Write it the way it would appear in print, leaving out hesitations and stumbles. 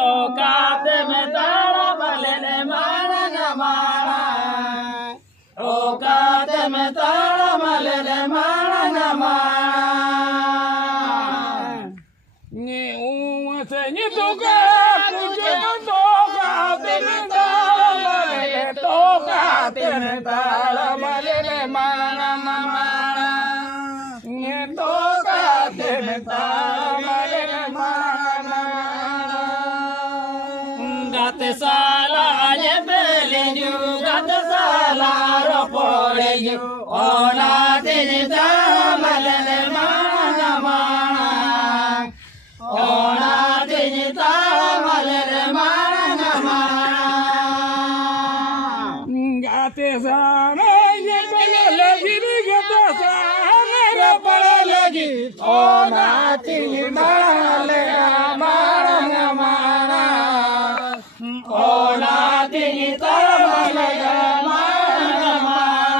औकात में ताड़ा मलने मारन मारा औकात में ताड़ा मलने मारन मारा ni uwase ni toka tuche toka tene tala malele mana mana ni toka tene tala malele mana gat sala ye beliju gat sala ro poleju ona tene tala malele mana mana ona tene tala malele mana mana gate sana ye belele giri gate sana re palagi ona tini male amara amara ona tini tala malele mana mana